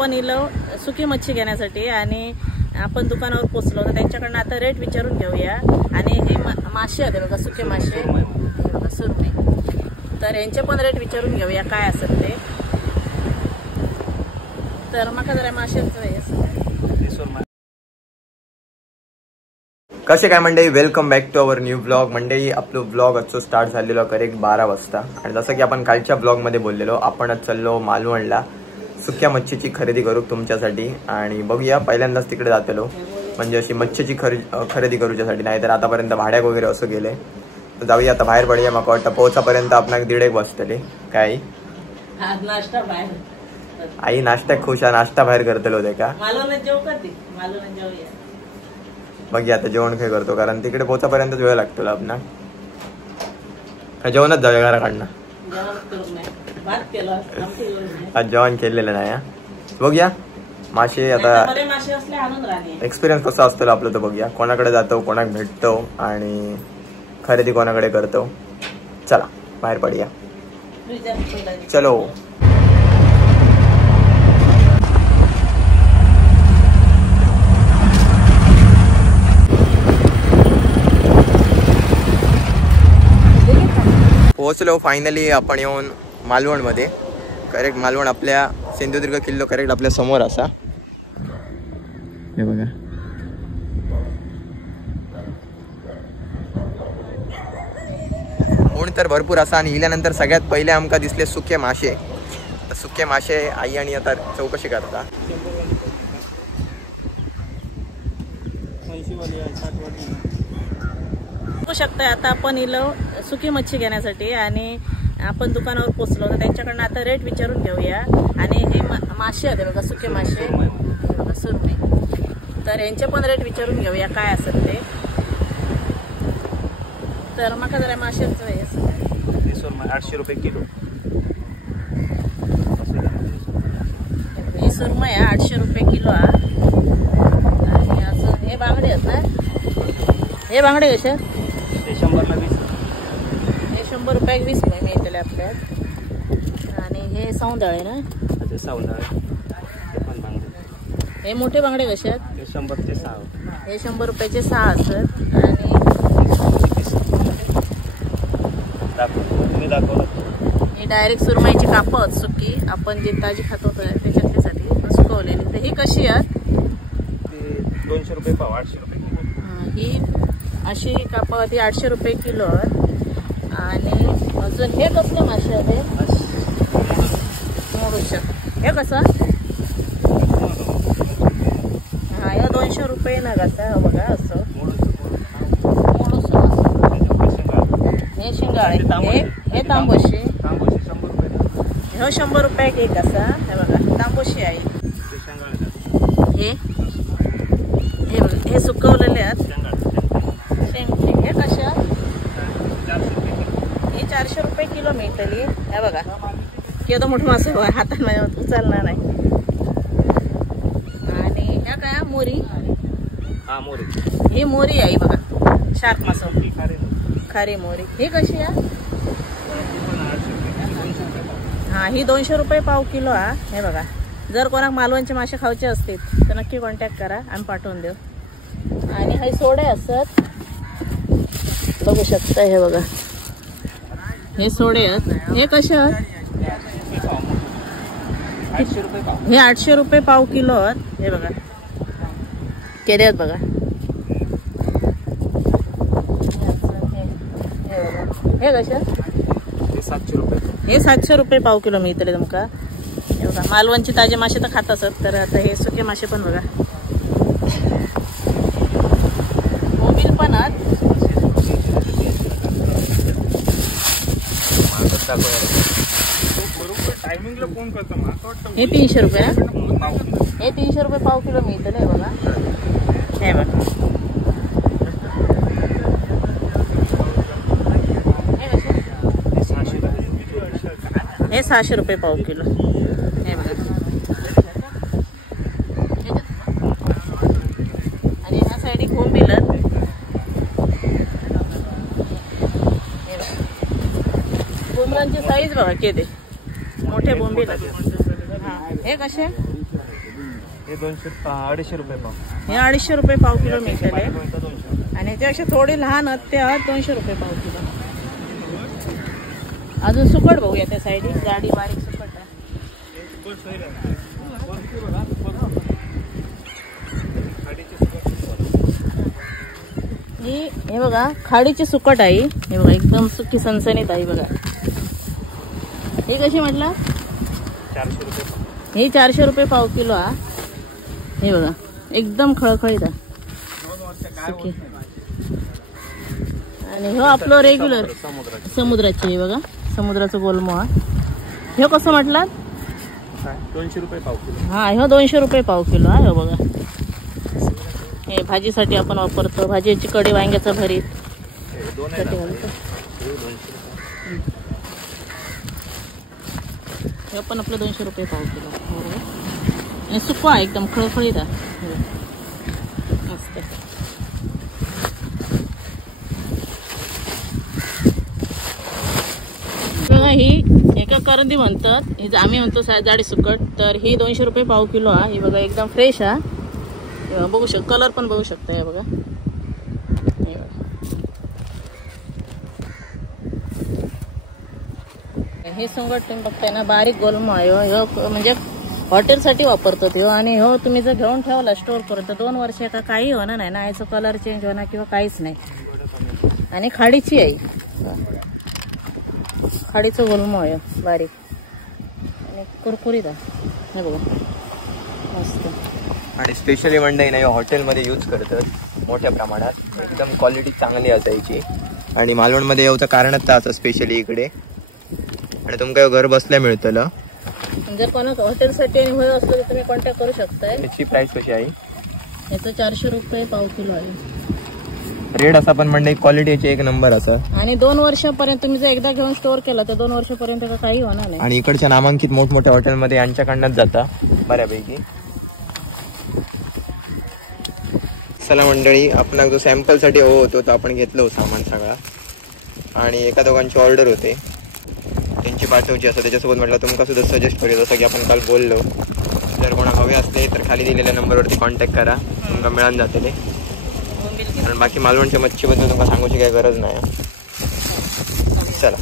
आपण इलो सुकी मच्छी घेण्यासाठी आणि आपण दुकानावर पोचलो तर त्यांच्याकडनं आता रेट विचारून घेऊया। आणि हे मासे आहेत बघा, सुके मासे बघा, सुरमई, तर यांचे पण रेट विचारून घेऊया काय असेल ते। तर मका जरा माशांचं हे कसे काय मंडळी, welcome back to our new blog. मंडळी आपलो ब्लॉग आजचो स्टार्ट झालेलो करेक्ट 12 वाजता आणि जसं की आपण कालच्या ब्लॉगमध्ये बोललेलो आपण चाललो मालवणला सुक्या मच्छीची खरेदी करू तुमच्यासाठी। आणि बघूया पहिल्यांदाच तिकडे जातलो म्हणजे अशी मच्छीची खरेदी करूच्यासाठी, नाहीतर आतापर्यंत भाड्याक वगैरे असं गेले। तर जाऊया आता, बाहेर पडूया। मका वाटतं पोहोचापर्यंत आपण 1:30 वाजतले काय नाश्ता बाहेर आई नाश्ता खुश आहे, नाश्ता बाहेर करतलो ते का मालवण जेव करते, मालवण जेवूया। बघूया आता जेवण काय करतो, कारण तिकडे पोहोचापर्यंत वेळ लागतो आपला। जेवणच जाऊया घराकडनं, आज जेवण केलेलं नाही। बघूया मासे आता एक्सपिरियन्स कसा असतो आपलं, तर बघूया कोणाकडे जातो, कोणाक भेटतो आणि खरेदी कोणाकडे करतो। चला बाहेर पडूया, चलो। पोहोचलो फायनली आपण येऊन मालवण मध्ये। करेक्ट मालवण आपल्या सिंधुदुर्ग किल्लो करेक्ट आपल्या समोर असा, हे बघा। ऊन तर भरपूर असा आणि इल्यानंतर सगळ्यात पहिले आमका दिसले सुके मासे। सुके मासे आई आणि आता चौकशी करता। बघू शकता आता आपण इलो सुकी मच्छी घेण्यासाठी आणि आपण दुकानावर पोचलो तर त्यांच्याकडनं आता रेट विचारून घेऊया। आणि हे मासे आहेत बघा, सुके मासे बघा, सुरमई, तर यांचे पण रेट विचारून घेऊया काय असेल ते। तर मका जरा माशांचं हे 800 रुपये किलो। ही सुरमई आहे 800 रुपये किलो आणि असं हे बांगडे आहेत ना, हे बांगडे कसे 100 ला 20, हे 100 रुपयाक 20 मिळतले आपल्यात। आणि हे सौंदळे ना, ते सौंदळे ते पण बांगडे। हे मोठे बांगडे कसे आहेत, हे 100 ते 6, हे 100 रुपयाचे 6 असतात। आणि हे डायरेक्ट सुरमईची कापत सुकी आपण जी ताजी खातो त्याच्यासाठी सुकवलेली। तर ही कशी आहेत, 200 रुपये पाव, 800 रुपये किलो। ही अशी कापत ही 800 रुपये किलो आहे। आणि अजून हे कसले मासे आहेत, हे कसं हा, हे 200 रुपये ना कसा बघा असं। हे शिंगाळे, हे तांबोशी, हे 100 रुपये एक असा, हे बघा तांबोशी आहे। हे सुकवलेले आहेत शेंगटे, हे कशा हे 400 रुपये किलो मिळतली। हे बघा केवढं मोठं मासे हातात माझ्या उचलणार नाही। आणि ह्या काय मोरी, ही मोरी आहे बघा, शार्क मासो, खारी मोरी। ही कशी आहे, हा ही 200 रुपये पाव किलो आहे। हे बघा, जर कोणाक मालवणचे मासे खायचे असतील तर नक्की कॉन्टॅक्ट करा, आम्ही पाठवून देऊ। आणि हे सोडे असतात बघू शकता, हे बघा हे सोडे आहेत। हे कसे आहेत, हे 800 रुपये पाव किलो आहेत। हे बघा केले आहेत बघा, हे कशा 700 रुपये, हे 700 रुपये पाव किलो मिळतले तुमका। हे बघा मालवणची ताजे मासे तर खात असत, तर आता हे सुके मासे पण बघा, मोबिल पण आहेत। हे 300 रुपये ना, हे 300 रुपये पाव किलो मिळतले बघा। हे बघा हे 600 रुपये पाव किलो। हे बघा आणि ह्या साईड बोंबील, बोंबलांची साईज बघा किती मोठे बोंबील। हे कसे हे 200-250 रुपये पाव. हे 250 रुपये पाव किलो मिळाले. 200. आणि त्यापेक्षा थोडी लहान आहेत ते 200 रुपये पाव किलो. अजून सुकट बघूया त्या साईडला, जाडी बारीक सुकट आहे. हे बघा खाडीची सुकट आहे. हे बघा एकदम सुकी सणसणीत आहे बघा. हे कशी म्हटलं? 400 रुपये पाव. हे 400 रुपये पाव किलो हा. हे बघा एकदम खळखळीत आहे. सुकी. आणि हो आपलं रेग्युलर समुद्राची आहे बघा, समुद्राचं गोलमो हा. हे कसं म्हटलं? 200 रुपये पाव किलो. हा हे 200 रुपये पाव किलो हा. हे बघा हे भाजीसाठी आपण वापरतो. भाजीची कढी, वांग्याचं भरीत. हे पण आपलं 200 रुपये पाव किलो. आणि सुका एकदम खळखळीत आहे मस्त. बघा ही एका करंदी म्हणतात, ही आम्ही म्हणतो जाडी सुकट. तर ही 200 रुपये पाव किलो हा. ही बघा एकदम फ्रेश हा. बघू कलर पण बघू शकता. हे बघा हे सुंगट तुम्ही बघताय ना, बारीक गोलमो आहे हो. म्हणजे हॉटेलसाठी वापरतात हो. आणि हो तुम्ही जर घेऊन ठेवला स्टोर करून तर 2 वर्ष का काही होणार नाही ना, याचं कलर चेंज होणार किंवा काहीच नाही. आणि खाडीची आहे, खाडीचं गोलमो आहे बारीक आणि कुरकुरीत आहे. हे बघा मस्त. आणि स्पेशली मंडई नाही हॉटेलमध्ये यूज करतात मोठ्या प्रमाणात. एकदम क्वालिटी चांगली असायची. आणि मालवणमध्ये येऊचं कारणच तर असं स्पेशली इकडे. आणि तुमका घर बसल्या मिळतलं. जर कोणा हॉटेलसाठी आणि होय असलं तर तुम्ही कॉन्टॅक्ट करू शकताय. याची प्राइस कशी आहे? याचं 400 रुपये पाव किलो आहे. रेट असा पण मंडई क्वालिटी याची एक नंबर असा. आणि 2 वर्षापर्यंत तुम्ही जर एकदा घेऊन स्टोर केला तर 2 वर्षापर्यंत काही होणार नाही. आणि इकडच्या नामांकित मोठमोठ्या हॉटेलमध्ये यांच्याकडनंच जाता बऱ्यापैकी. चला मंडळी, आपण जो सॅम्पलसाठी होतो तो आपण घेतलो सामान सगळा. आणि एका दोघांची ऑर्डर होते त्यांची पाठवची असं. त्याच्यासोबत म्हटलं तुमका सुद्धा सजेस्ट करूया, जसं की आपण काल बोललो. जर कोणा हवे असले तर खाली दिलेल्या नंबरवरती कॉन्टॅक्ट करा, तुमका मिळून जाते. कारण बाकी मालवणच्या मच्छीबद्दल तुमका सांगूची काही गरज नाही. चला.